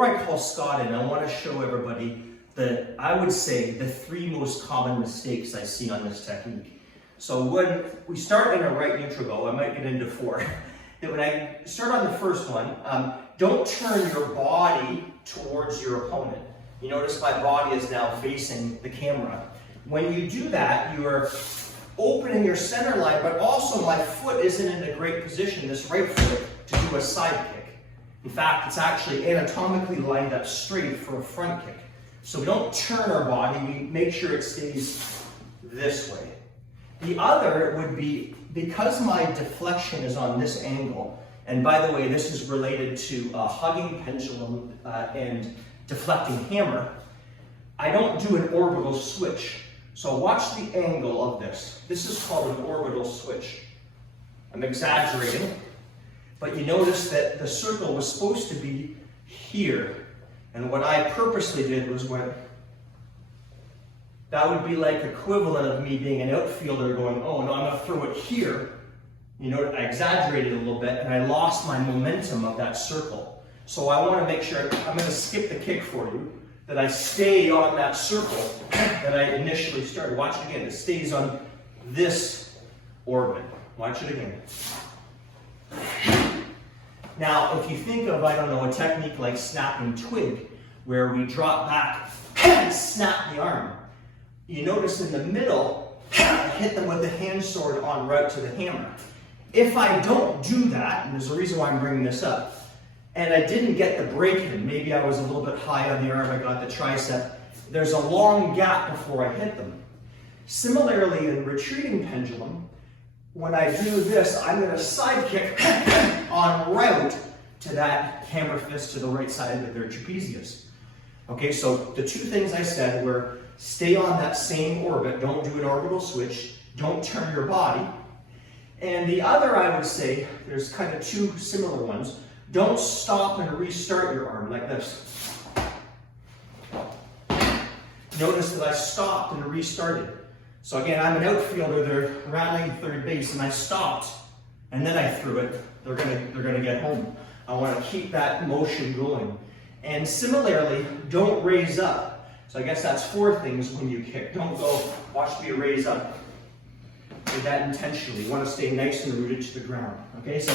Before I call Scott in, I want to show everybody I would say the 3 most common mistakes I see on this technique. So when we start in a right neutral go, I might get into 4. That when I start on the first one, don't turn your body towards your opponent. You notice my body is now facing the camera. When you do that, you are opening your center line, but also my foot isn't in a great position, this right foot, to do a side kick. In fact, it's actually anatomically lined up straight for a front kick. So we don't turn our body, we make sure it stays this way. The other would be, because my deflection is on this angle, and by the way, this is related to hugging pendulum and deflecting hammer, I don't do an orbital switch. So watch the angle of this. This is called an orbital switch. I'm exaggerating, but you notice that the circle was supposed to be here. And what I purposely did was that would be like equivalent of me being an outfielder going, oh no, I'm going to throw it here. You know, I exaggerated a little bit and I lost my momentum of that circle. So I want to make sure, I'm going to skip the kick for you, that I stay on that circle that I initially started. Watch it again, it stays on this orbit. Watch it again. Now, if you think of, I don't know, a technique like snapping twig, where we drop back and snap the arm, you notice in the middle, I hit them with the hand sword en route to the hammer. If I don't do that, and there's a reason why I'm bringing this up, and I didn't get the break in, maybe I was a little bit high on the arm, I got the tricep, there's a long gap before I hit them. Similarly, in retreating pendulum, when I do this, I'm going to side kick en route to that hammer fist to the right side of their trapezius. Okay, so the 2 things I said were stay on that same orbit, don't do an orbital switch, don't turn your body. And the other, I would say, there's kind of 2 similar ones. Don't stop and restart your arm like this. Notice that I stopped and restarted. So again, I'm an outfielder, they're rounding third base, and I stopped, and then I threw it. They're gonna get home. I want to keep that motion going. And similarly, don't raise up. So I guess that's 4 things when you kick. Don't go, watch me raise up. Do that intentionally. You want to stay nice and rooted to the ground. Okay, so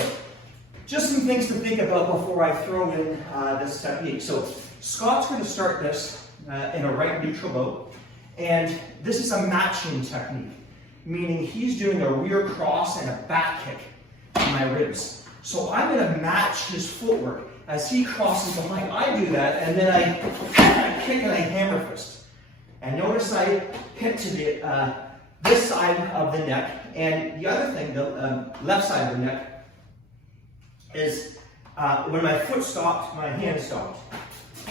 just some things to think about before I throw in this technique. So Scott's going to start this in a right neutral boat. And this is a matching technique, meaning he's doing a rear cross and a back kick in my ribs. So I'm going to match his footwork as he crosses behind. I do that, and then I kick and I hammer fist. And notice I hit to the this side of the neck, and the other thing, the left side of the neck, is when my foot stopped, my hand stopped.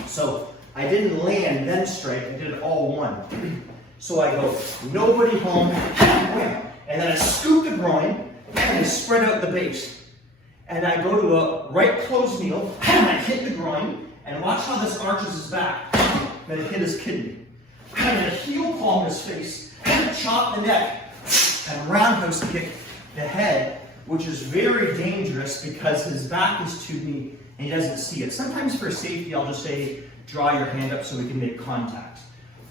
So I didn't land, then strike, I did it all one. So I go, nobody home, and then I scoop the groin, and I spread out the base. And I go to a right closed kneel, and I hit the groin, and watch how this arches his back. Then I hit his kidney. And then heel palm his face, chop the neck, and roundhouse kick the head, which is very dangerous because his back is to me, and he doesn't see it. Sometimes for safety, I'll just say, draw your hand up so we can make contact.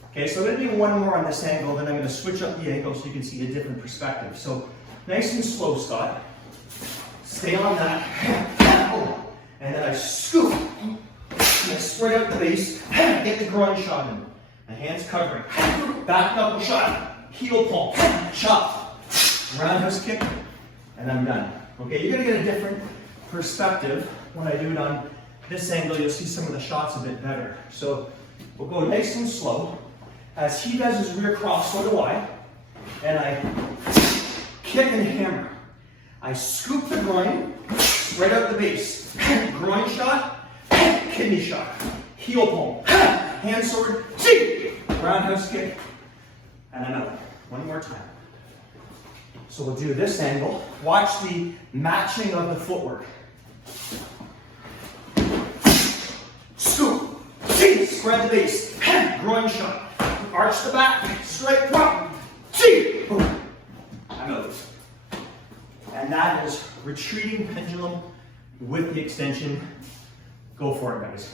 Okay, so I'm going to do one more on this angle, then I'm going to switch up the angle so you can see a different perspective. So nice and slow, Scott. Stay on that. And then I scoop. And I spread out the base. Get the groin shot in. My hands covering. Back knuckle shot. Heel palm. Chop. Roundhouse kick. And I'm done. Okay, you're going to get a different perspective when I do it on this angle. You'll see some of the shots a bit better. So we'll go nice and slow. As he does his rear cross, so do I. And I kick and hammer. I scoop the groin, spread out the base. Groin shot, kidney shot, heel palm, hand sword, roundhouse kick, and I'm out. One more time. So we'll do this angle. Watch the matching of the footwork. Scoop, spread the base, groin shot, arch the back, straight drop, boom. I'm out. And that is retreating pendulum with the extension. Go for it, guys.